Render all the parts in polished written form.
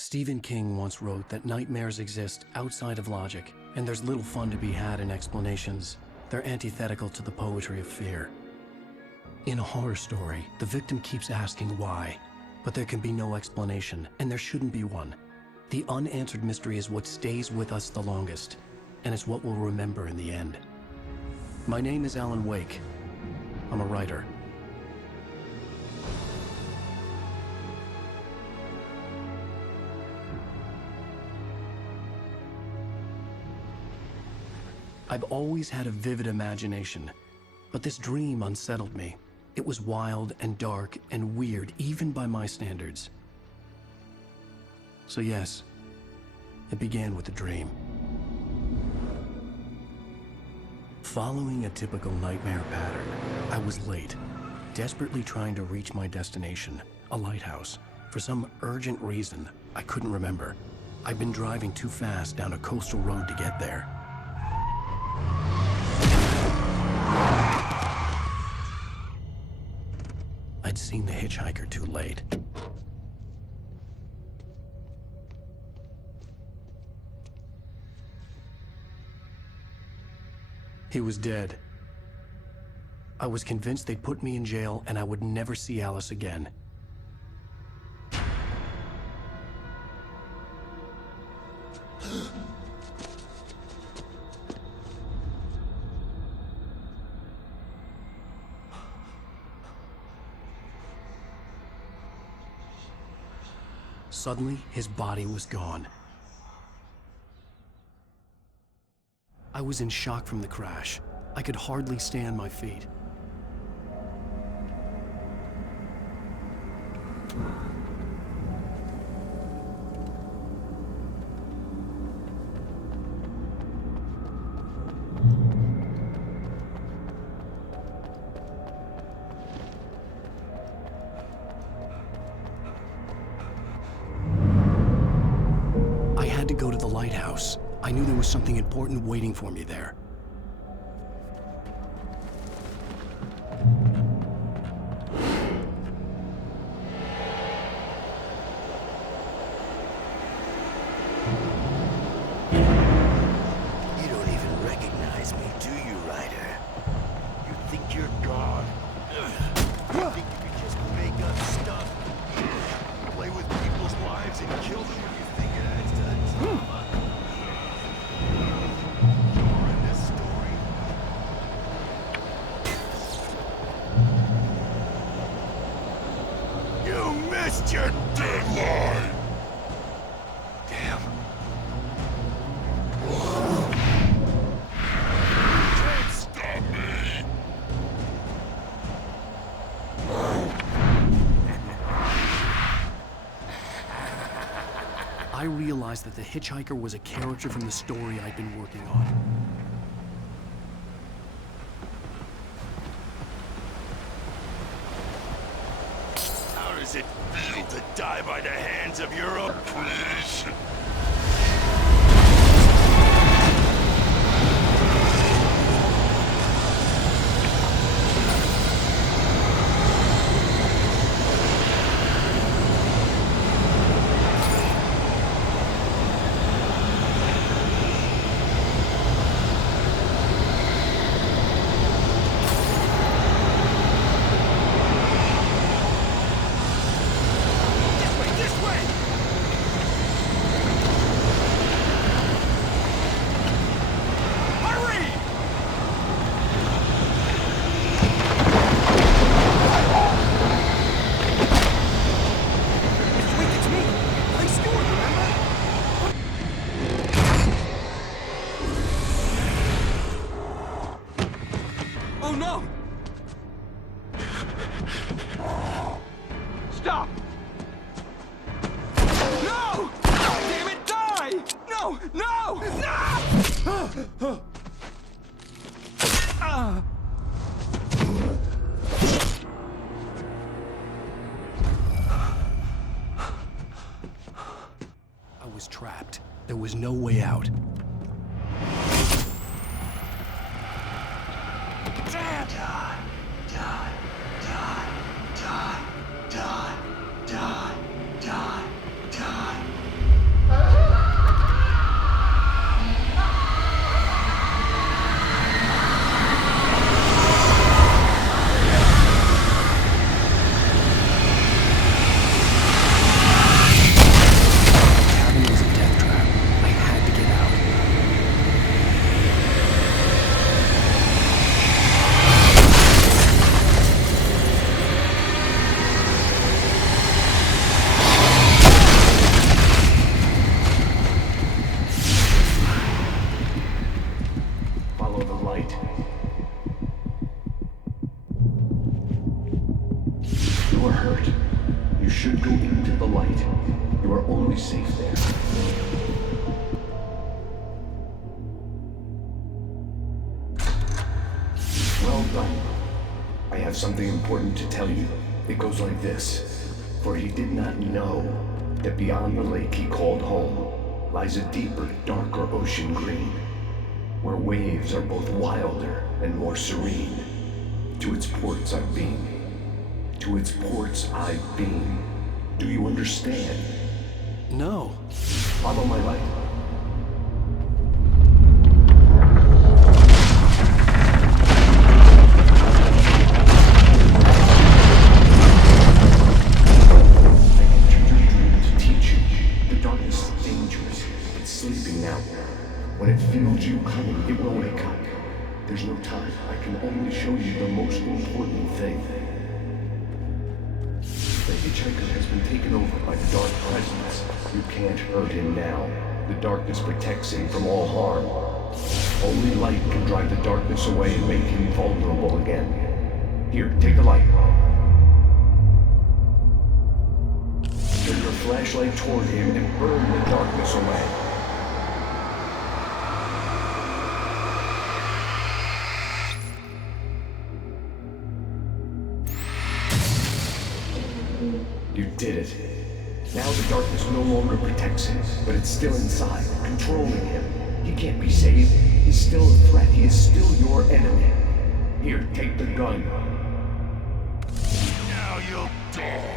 Stephen King once wrote that nightmares exist outside of logic, and there's little fun to be had in explanations. They're antithetical to the poetry of fear. In a horror story, the victim keeps asking why, but there can be no explanation, and there shouldn't be one. The unanswered mystery is what stays with us the longest, and it's what we'll remember in the end. My name is Alan Wake. I'm a writer. I've always had a vivid imagination, but this dream unsettled me. It was wild and dark and weird, even by my standards. So yes, it began with a dream. Following a typical nightmare pattern, I was late, desperately trying to reach my destination, a lighthouse. For some urgent reason, I couldn't remember. I'd been driving too fast down a coastal road to get there. I'd seen the hitchhiker too late. He was dead. I was convinced they'd put me in jail and I would never see Alice again. Suddenly, his body was gone. I was in shock from the crash. I could hardly stay on my feet. I had to go to the lighthouse. I knew there was something important waiting for me there. You don't even recognize me, do you, Ryder? You think you're God? You think you can just make up stuff? Play with people's lives and kill them when you think it adds to the drama? You're in this story. You missed your deadline! Damn. Can't stop me! I realized that the hitchhiker was a character from the story I'd been working on. How does it feel to die by the hands of your own creation? Oh no! Stop! No! Damn it, die! No! No! No! I was trapped. There was no way out. Die, die, die, die, die, die, die, die, die. You are hurt. You should go into the light. You are only safe there. Well done. I have something important to tell you. It goes like this. For he did not know that beyond the lake he called home lies a deeper, darker ocean green, where waves are both wilder and more serene. To its ports I've been. To its ports I've been. Do you understand? No. Follow my light. I entered your dream to teach you. The darkness is dangerous. It's sleeping now. When it feels you coming, it will wake up. There's no time. I can only show you the most important thing. The hitchhiker has been taken over by the dark presence. You can't hurt him now. The darkness protects him from all harm. Only light can drive the darkness away and make him vulnerable again. Here, take the light. Turn your flashlight toward him and burn the darkness away. You did it. Now the darkness no longer protects him, but it's still inside, controlling him. He can't be saved. He's still a threat. He is still your enemy. Here, take the gun. Now you'll die.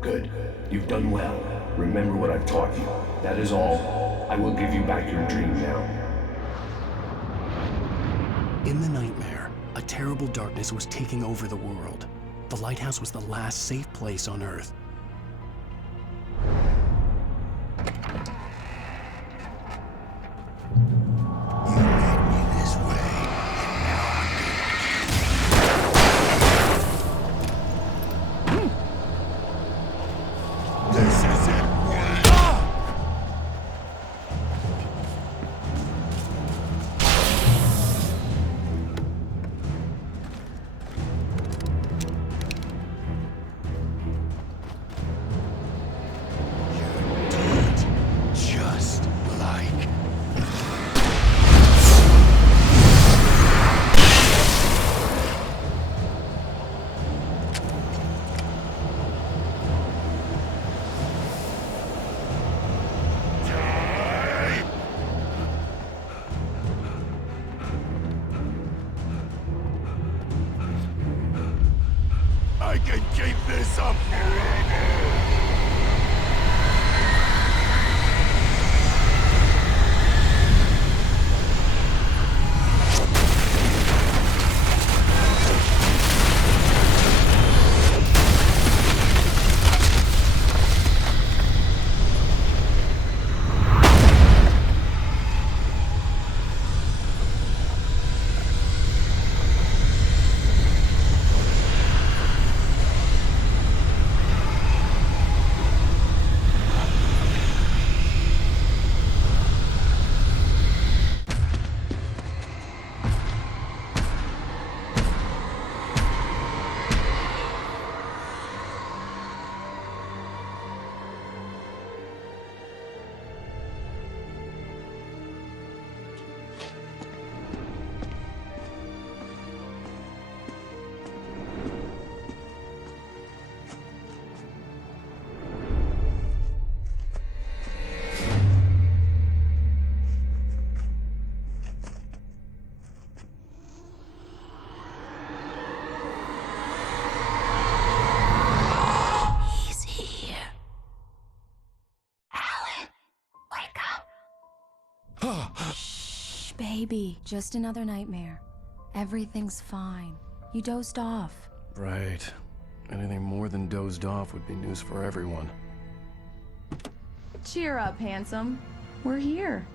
Good. You've done well. Remember what I've taught you. That is all. I will give you back your dream now. In the nightmare, a terrible darkness was taking over the world. The lighthouse was the last safe place on Earth. You made me this way, and now I'm gonna... This is it. Just like... I can keep this up forever! He's here. Alan, wake up. Shh, baby. Just another nightmare. Everything's fine. You dozed off. Right. Anything more than dozed off would be news for everyone. Cheer up, handsome. We're here.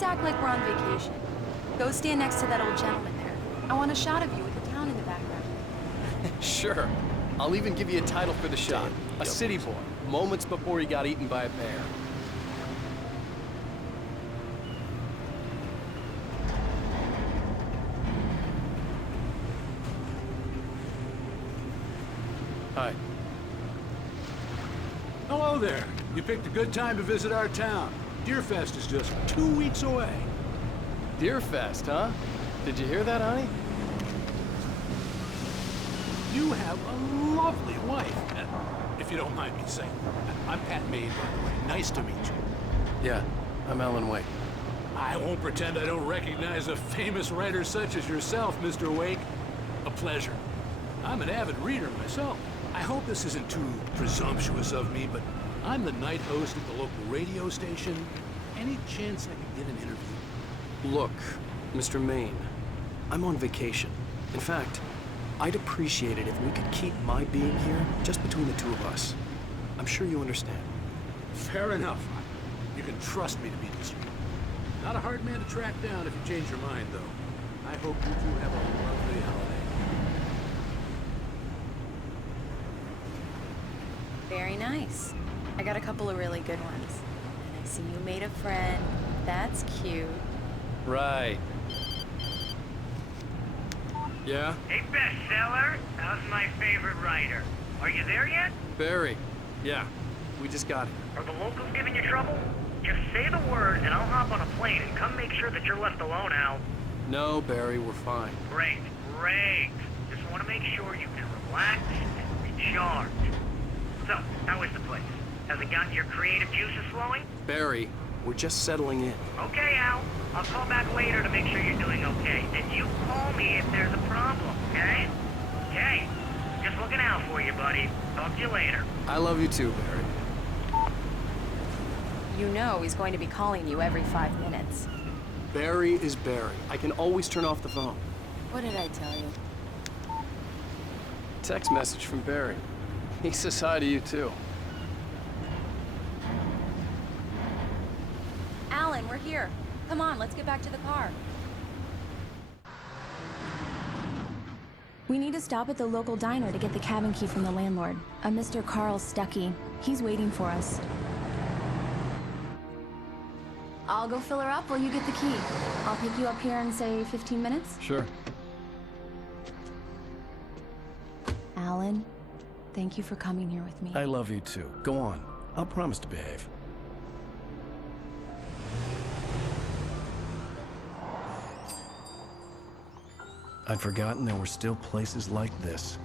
Let's act like we're on vacation. Go stand next to that old gentleman there. I want a shot of you with the town in the background. Sure. I'll even give you a title for the shot. A city boy, moments before he got eaten by a bear. Hi. Hello there. You picked a good time to visit our town. Deerfest is just 2 weeks away. Deerfest, huh? Did you hear that, honey? You have a lovely wife, if you don't mind me saying. I'm Pat Maine, by the way. Nice to meet you. Yeah, I'm Alan Wake. I won't pretend I don't recognize a famous writer such as yourself, Mr. Wake. A pleasure. I'm an avid reader myself. I hope this isn't too presumptuous of me, but I'm the night host at the local radio station. Any chance I could get an interview? Look, Mr. Maine, I'm on vacation. In fact, I'd appreciate it if we could keep my being here just between the two of us. I'm sure you understand. Fair enough. You can trust me to be discreet. Not a hard man to track down if you change your mind, though. I hope you two have a lovely holiday. Very nice. I got a couple of really good ones. And I see you made a friend. That's cute. Right. Yeah? Hey, bestseller, how's my favorite writer? Are you there yet? Barry. Yeah, we just got here. Are the locals giving you trouble? Just say the word and I'll hop on a plane and come make sure that you're left alone, Al. No, Barry, we're fine. Great, great. Just want to make sure you can relax and recharge. So, how is the place? Has it gotten your creative juices flowing? Barry, we're just settling in. Okay, Al. I'll call back later to make sure you're doing okay. And you call me if there's a problem, okay? Okay. Just looking out for you, buddy. Talk to you later. I love you too, Barry. You know he's going to be calling you every 5 minutes. Barry is Barry. I can always turn off the phone. What did I tell you? Text message from Barry. He says hi to you too. Alan, we're here. Come on, let's get back to the car. We need to stop at the local diner to get the cabin key from the landlord, a Mr. Carl Stuckey. He's waiting for us. I'll go fill her up while you get the key. I'll pick you up here in, say, 15 minutes? Sure. Alan, thank you for coming here with me. I love you too. Go on. I'll promise to behave. I'd forgotten there were still places like this.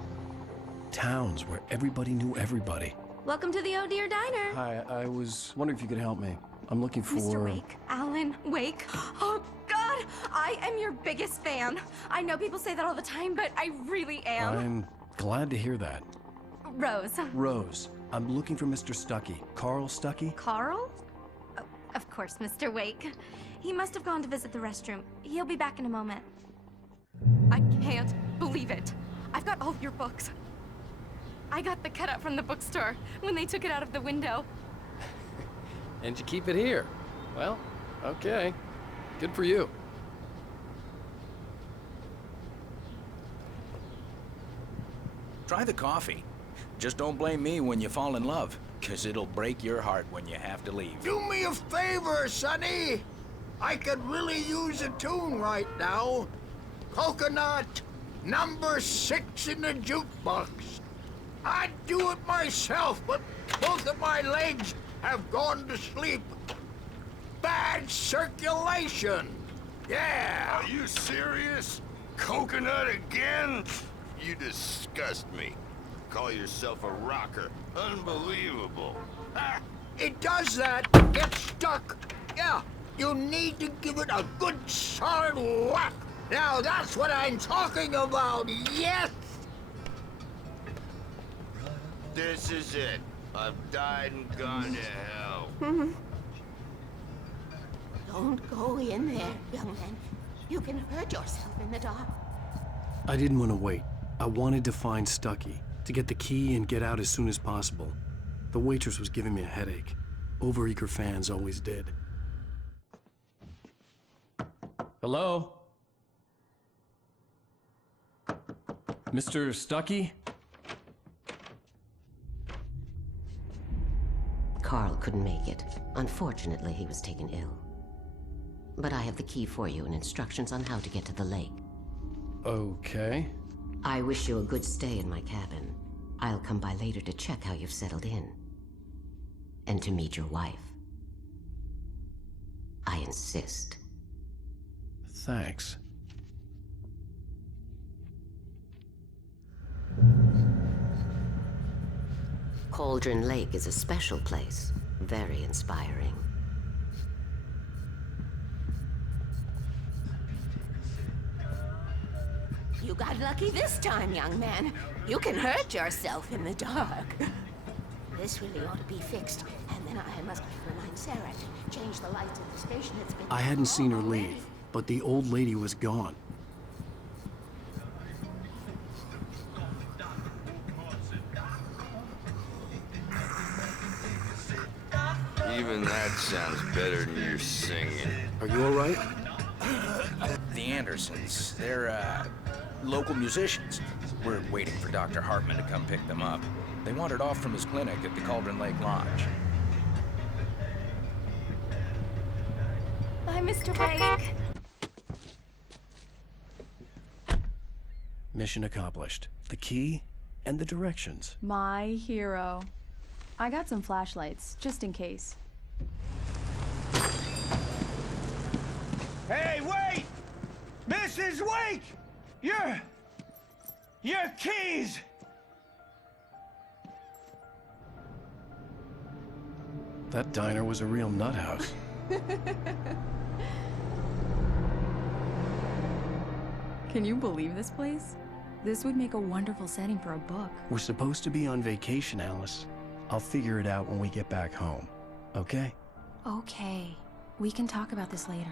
Towns where everybody knew everybody. Welcome to the Oh Dear Diner. Hi, I was wondering if you could help me. I'm looking for... Mr. Wake. Alan Wake. Oh, God! I am your biggest fan. I know people say that all the time, but I really am. I'm glad to hear that. Rose. Rose, I'm looking for Mr. Stuckey. Carl Stuckey? Carl? Oh, of course, Mr. Wake. He must have gone to visit the restroom. He'll be back in a moment. I can't believe it. I've got all of your books. I got the cutout from the bookstore when they took it out of the window. And you keep it here. Well, okay. Good for you. Try the coffee. Just don't blame me when you fall in love, 'cause it'll break your heart when you have to leave. Do me a favor, Sonny. I could really use a tune right now. Coconut, number 6 in the jukebox. I'd do it myself, but both of my legs have gone to sleep. Bad circulation. Yeah. Are you serious? Coconut again? You disgust me. Call yourself a rocker. Unbelievable. Ha! It does that. Gets stuck. Yeah, you need to give it a good solid whack. Now that's what I'm talking about, yes! This is it. I've died and gone to hell. Don't go in there, young man. You can hurt yourself in the dark. I didn't want to wait. I wanted to find Stuckey, to get the key and get out as soon as possible. The waitress was giving me a headache. Overeager fans always did. Hello? Mr. Stuckey? Carl couldn't make it. Unfortunately, he was taken ill. But I have the key for you and instructions on how to get to the lake. Okay. I wish you a good stay in my cabin. I'll come by later to check how you've settled in. And to meet your wife. I insist. Thanks. Cauldron Lake is a special place. Very inspiring. You got lucky this time, young man. You can hurt yourself in the dark. This really ought to be fixed. And then I must remind Sarah to change the lights at the station. It's been I hadn't seen her leave, but the old lady was gone. Even that sounds better than your singing. Are you all right? The Andersons, they're, local musicians. We're waiting for Dr. Hartman to come pick them up. They wandered off from his clinic at the Cauldron Lake Lodge. Bye, Mr. Wake. Mission accomplished. The key and the directions. My hero. I got some flashlights, just in case. Hey, wait! Mrs. Wake! Your keys! That diner was a real nut house. Can you believe this place? This would make a wonderful setting for a book. We're supposed to be on vacation, Alice. I'll figure it out when we get back home. Okay? Okay. We can talk about this later.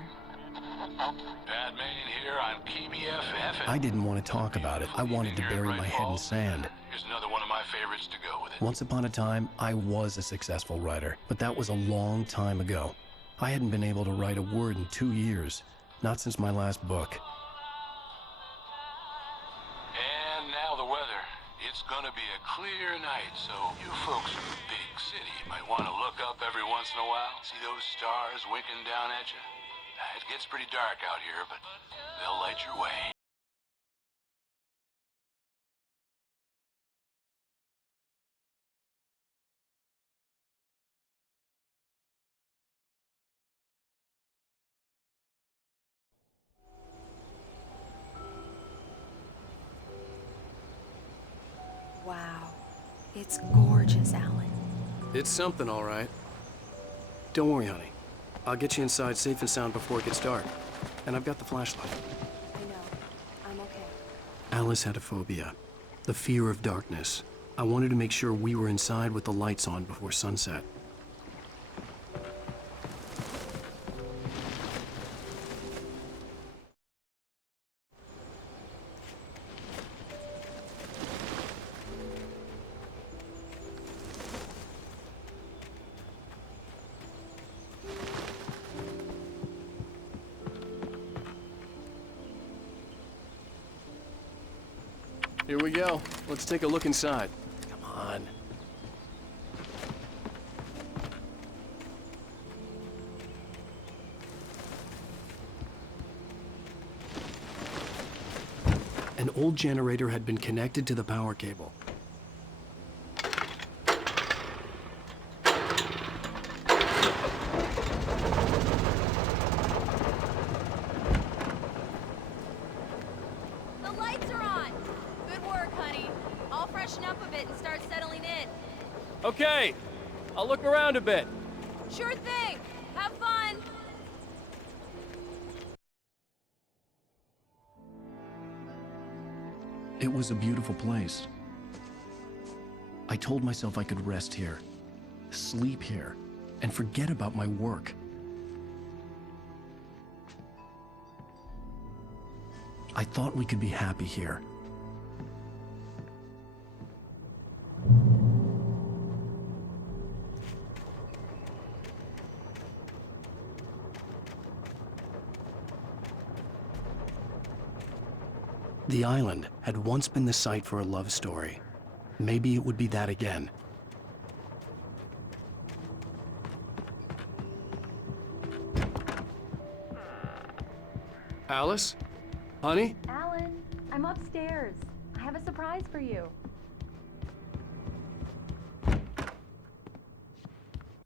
Batman here on PBFF. I didn't want to talk about it. I wanted to bury my head in sand. Here's another one of my favorites to go with it. Once upon a time, I was a successful writer, but that was a long time ago. I hadn't been able to write a word in 2 years, not since my last book. And now the weather. It's gonna be a clear night, so you folks in the big city might want to look up every once in a while, see those stars winking down at you. It gets pretty dark out here, but they'll light your way. Wow. It's gorgeous, Alan. It's something, all right. Don't worry, honey. I'll get you inside safe and sound before it gets dark. And I've got the flashlight. I know. I'm okay. Alice had a phobia. The fear of darkness. I wanted to make sure we were inside with the lights on before sunset. Here we go. Let's take a look inside. Come on. An old generator had been connected to the power cable. The lights are on. Good work, honey. I'll freshen up a bit and start settling in. Okay, I'll look around a bit. Sure thing. Have fun. It was a beautiful place. I told myself I could rest here, sleep here, and forget about my work. I thought we could be happy here. The island had once been the site for a love story. Maybe it would be that again. Alice? Honey? Alan, I'm upstairs. I have a surprise for you.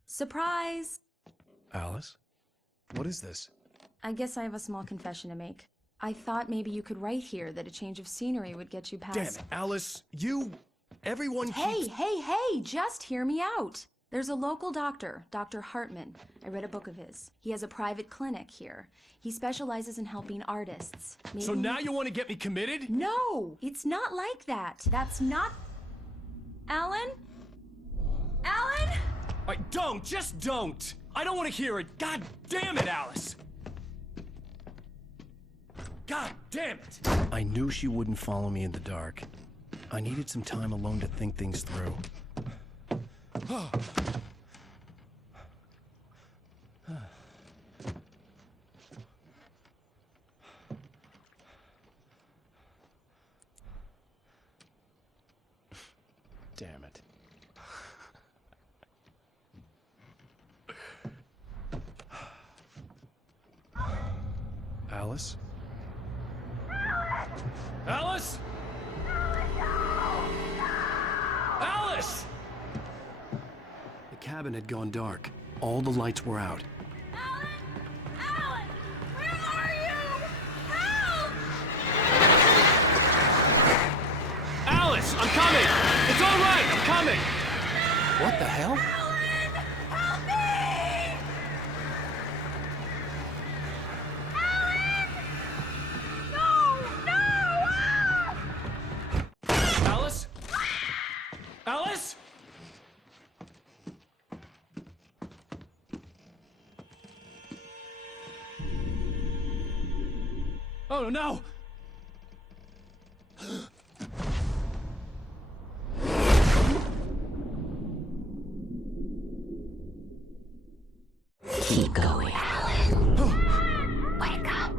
Surprise! Alice? What is this? I guess I have a small confession to make. I thought maybe you could write here that a change of scenery would get you past... Damn it, Alice, everyone keeps... Hey, just hear me out. There's a local doctor, Dr. Hartman. I read a book of his. He has a private clinic here. He specializes in helping artists. Maybe... So now you want to get me committed? No, it's not like that. That's not... Alan? Alan? Just don't! I don't want to hear it! God damn it, Alice! God damn it! I knew she wouldn't follow me in the dark. I needed some time alone to think things through. Damn it. Alice? Alice? Alice! The cabin had gone dark. All the lights were out. Alan! Where are you? Help! Alice, I'm coming! It's all right, I'm coming! What the hell? Alan! Help me! Alan! No! Ah! Alice? Alice? Oh no! Keep going, Alan. Wake up.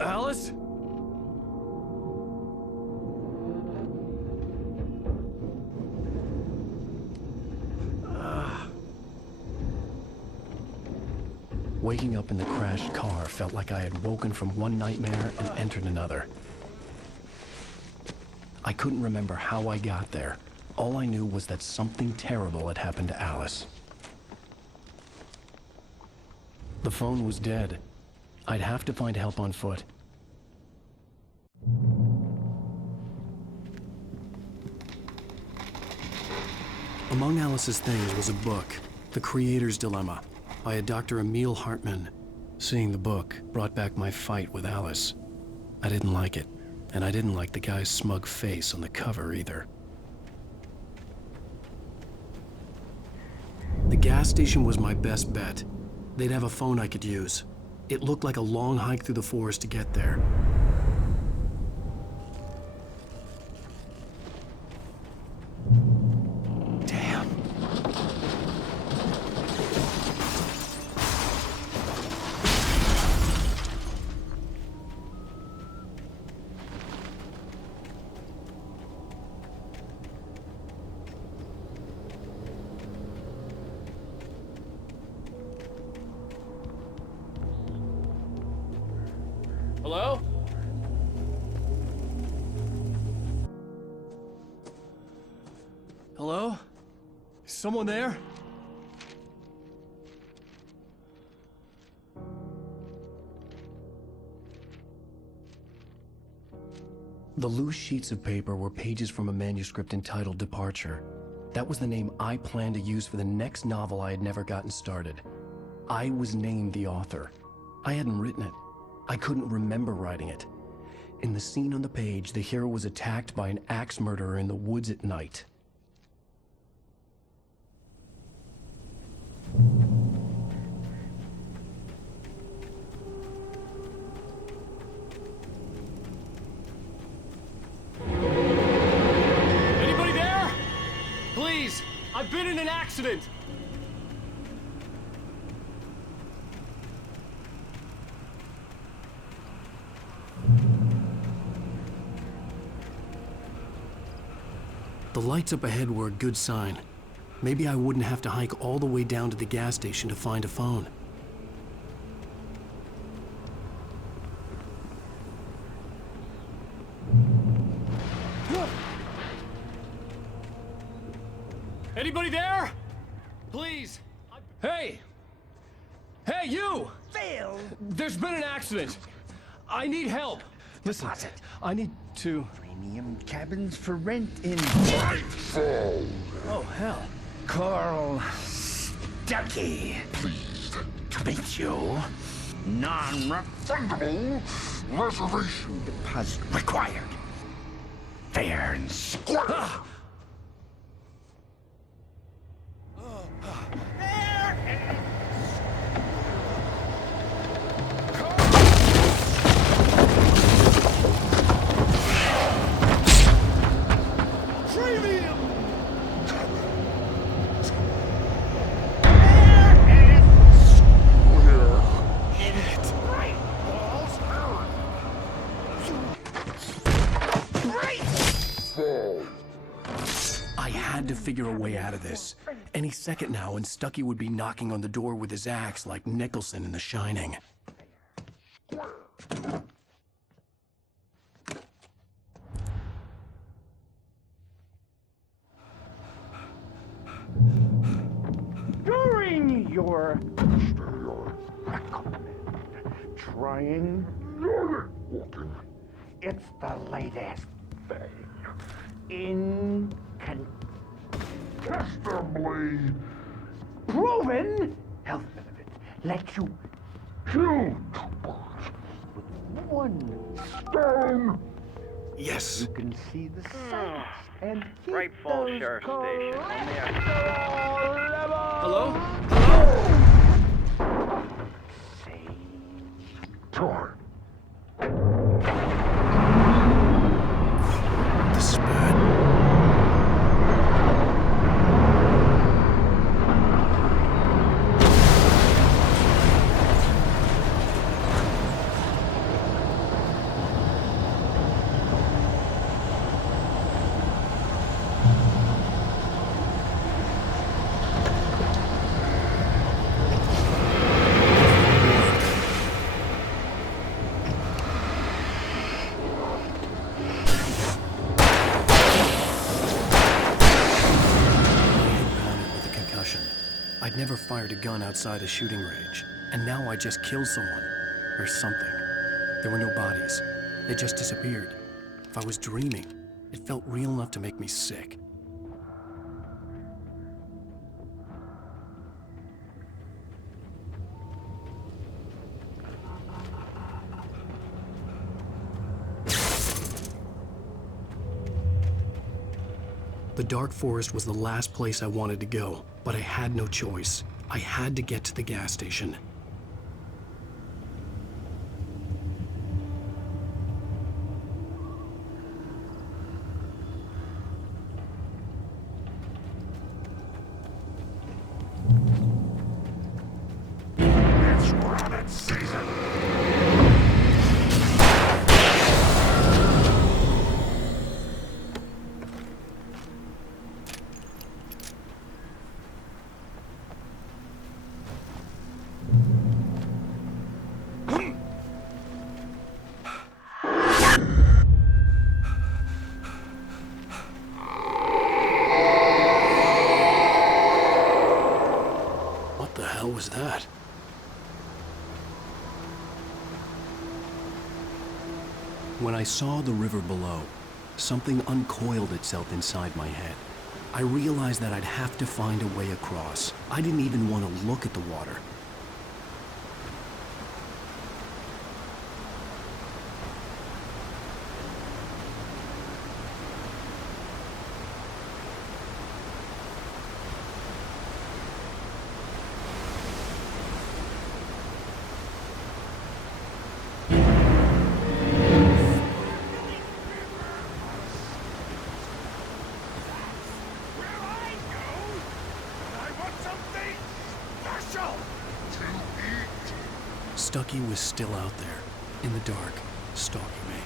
Alice? Waking up in the crashed car felt like I had woken from one nightmare and entered another. I couldn't remember how I got there. All I knew was that something terrible had happened to Alice. The phone was dead. I'd have to find help on foot. Among Alice's things was a book, The Creator's Dilemma, by a Dr. Emil Hartman. Seeing the book brought back my fight with Alice. I didn't like it, and I didn't like the guy's smug face on the cover either. The gas station was my best bet. They'd have a phone I could use. It looked like a long hike through the forest to get there. Damn. Hello? Hello? Is someone there? The loose sheets of paper were pages from a manuscript entitled Departure. That was the name I planned to use for the next novel I had never gotten started. I was named the author. I hadn't written it. I couldn't remember writing it. In the scene on the page, the hero was attacked by an axe murderer in the woods at night. Anybody there? Please, I've been in an accident. The lights up ahead were a good sign. Maybe I wouldn't have to hike all the way down to the gas station to find a phone. Anybody there? Please. Hey! Hey, you! Phil! There's been an accident. I need help. Listen, I need to... Premium cabins for rent in... Oh, hell. Carl Stuckey. Pleased to meet you. Non-refundable reservation deposit required. Fair and square. I had to figure a way out of this. Any second now, and Stuckey would be knocking on the door with his axe like Nicholson in The Shining. During your trying, it's the latest thing. Incontestably proven health benefits let you kill two birds with one stone. Yes. You can see the sights and keep Great Falls those Sheriff Station. Hello? Torn. This is bad. I'd never fired a gun outside a shooting range, and now I just killed someone. Or something. There were no bodies. They just disappeared. If I was dreaming, it felt real enough to make me sick. The dark forest was the last place I wanted to go, but I had no choice. I had to get to the gas station. It's rabbit season. What the hell was that? When I saw the river below, something uncoiled itself inside my head. I realized that I'd have to find a way across. I didn't even want to look at the water. Stuckey was still out there, in the dark, stalking me.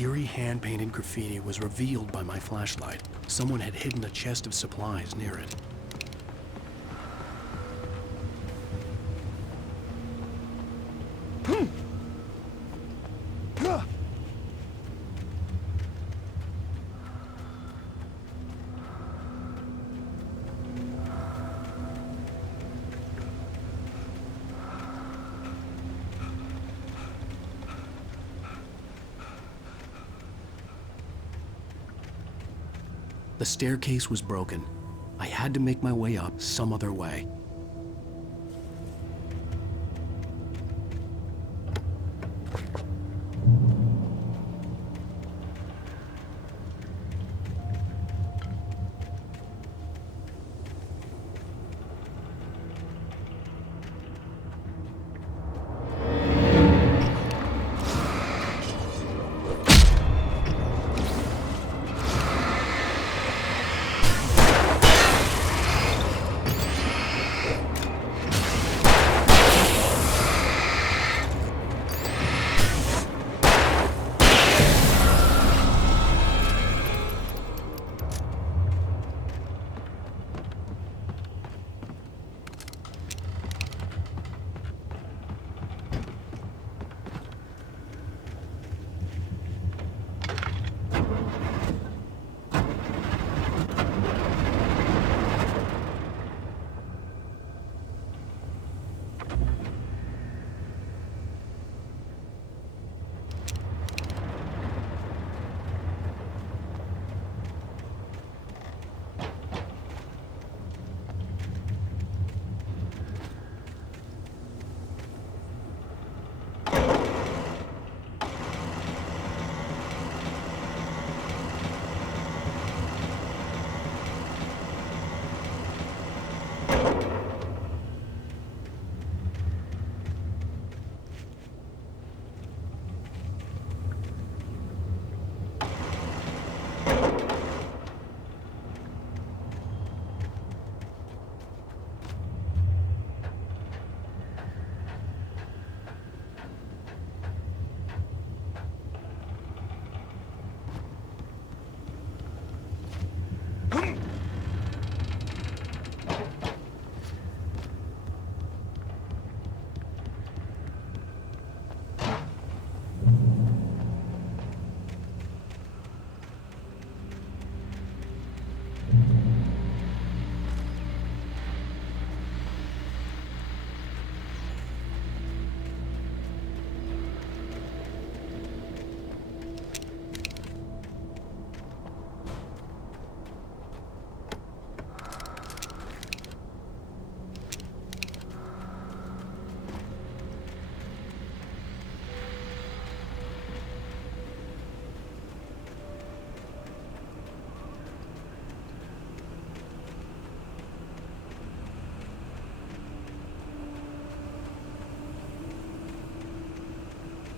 eerie hand-painted graffiti was revealed by my flashlight. Someone had hidden a chest of supplies near it. The staircase was broken. I had to make my way up some other way.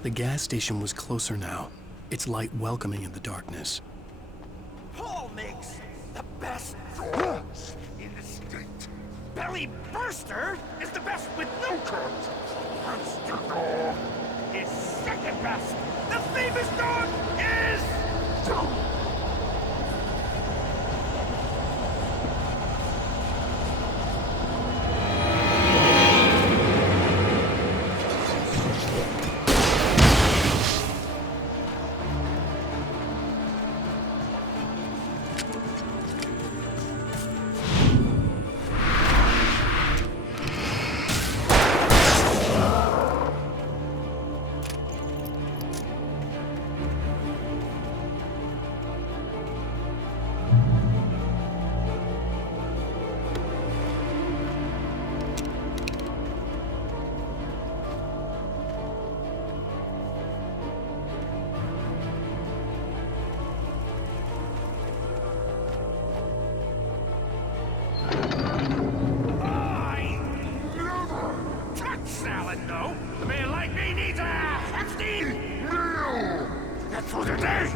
The gas station was closer now, its light welcoming in the darkness. Paul makes the best drugs in the state. Belly Burster is the best with no cuts. Monster Dog is second best. The famous dog is... Salad, no. A man like me needs a hefty meal. That's for the day.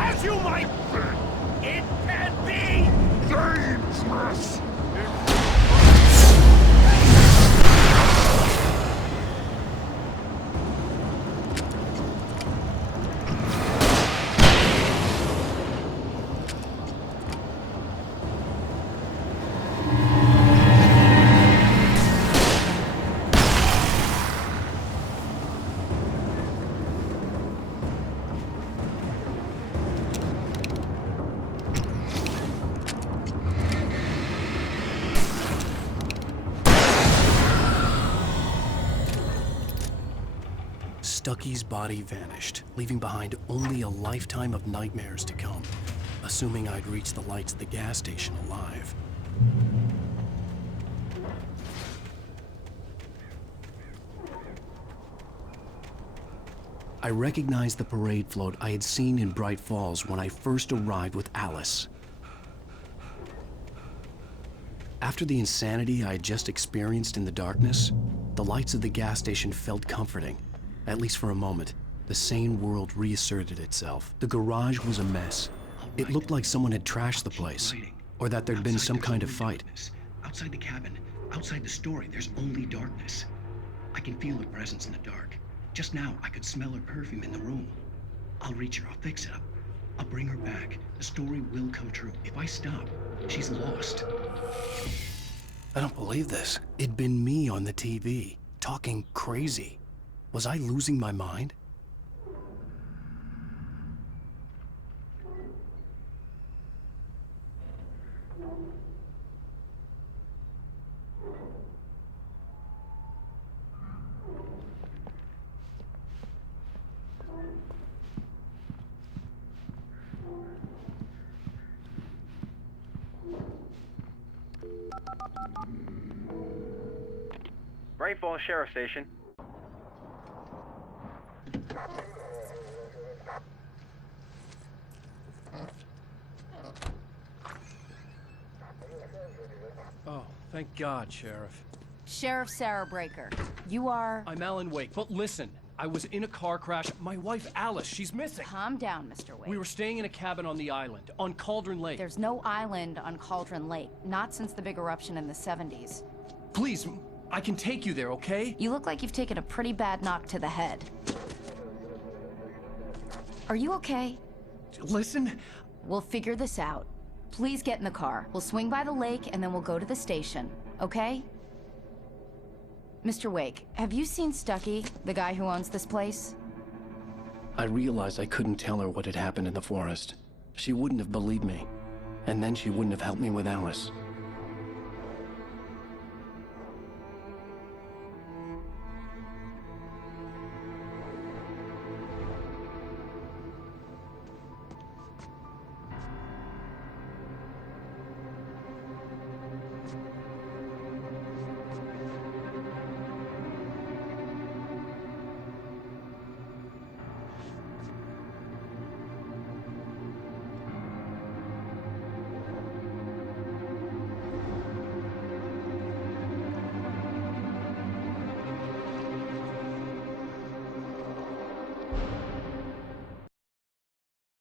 As you might think, it can be dangerous. Stucky's body vanished, leaving behind only a lifetime of nightmares to come, assuming I'd reached the lights at the gas station alive. I recognized the parade float I had seen in Bright Falls when I first arrived with Alice. After the insanity I had just experienced in the darkness, the lights of the gas station felt comforting. At least for a moment, the sane world reasserted itself. The garage was a mess. It looked like someone had trashed the place, or that there'd been some kind of fight. Outside the cabin, outside the story, there's only darkness. I can feel her presence in the dark. Just now, I could smell her perfume in the room. I'll reach her, I'll fix it up. I'll bring her back. The story will come true. If I stop, she's lost. I don't believe this. It'd been me on the TV, talking crazy. Was I losing my mind? Bright Falls Sheriff Station. Oh, thank God, Sheriff. Sheriff Sarah Breaker. You are... I'm Alan Wake, but listen. I was in a car crash. My wife, Alice, she's missing. Calm down, Mr. Wake. We were staying in a cabin on the island, on Cauldron Lake. There's no island on Cauldron Lake. Not since the big eruption in the 70s. Please, I can take you there, okay? You look like you've taken a pretty bad knock to the head. Are you okay? Listen. We'll figure this out. Please get in the car. We'll swing by the lake and then we'll go to the station, okay? Mr. Wake, have you seen Stucky, the guy who owns this place? I realized I couldn't tell her what had happened in the forest. She wouldn't have believed me. And then she wouldn't have helped me with Alice.